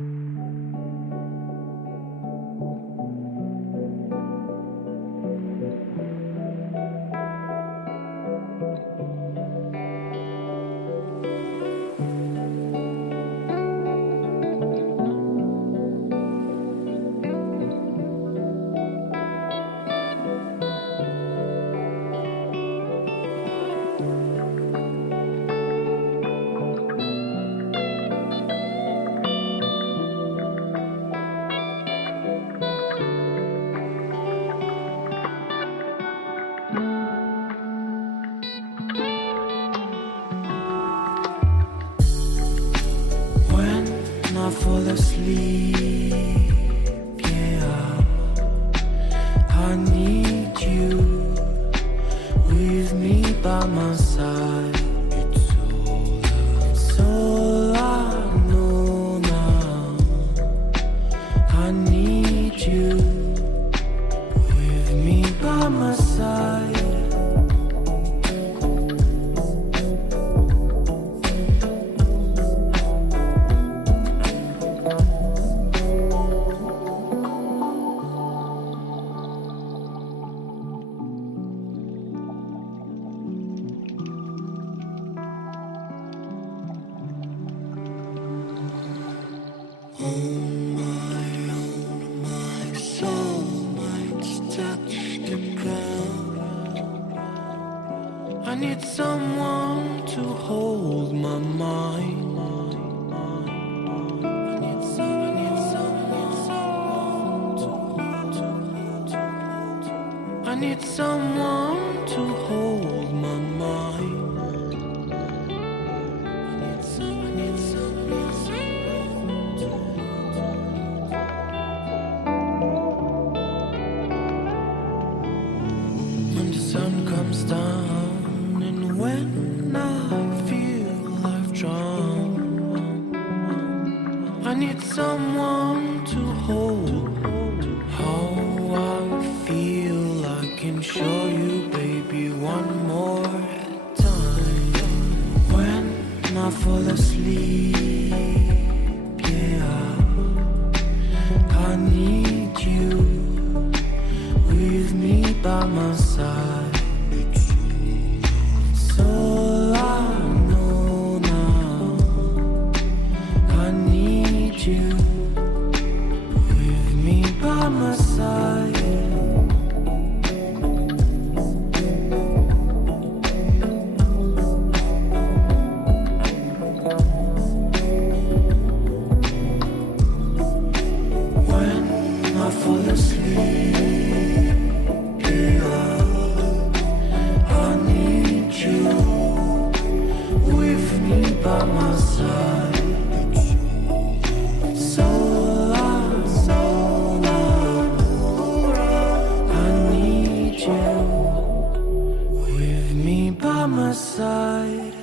I fall asleep, yeah, I need you with me by my side. It's all I know now. I need you with me by my side. I need someone to hold my mind. I need someone to hold my mind. When the sun comes down and when I feel I've drowned, I need someone to hold. How I feel I can show you, baby, one more time. When I fall asleep, yeah, I need you with me by my side. It's all I know now. I need you with me by my side. When I fall asleep, by my side. It's all I need you with me by my side.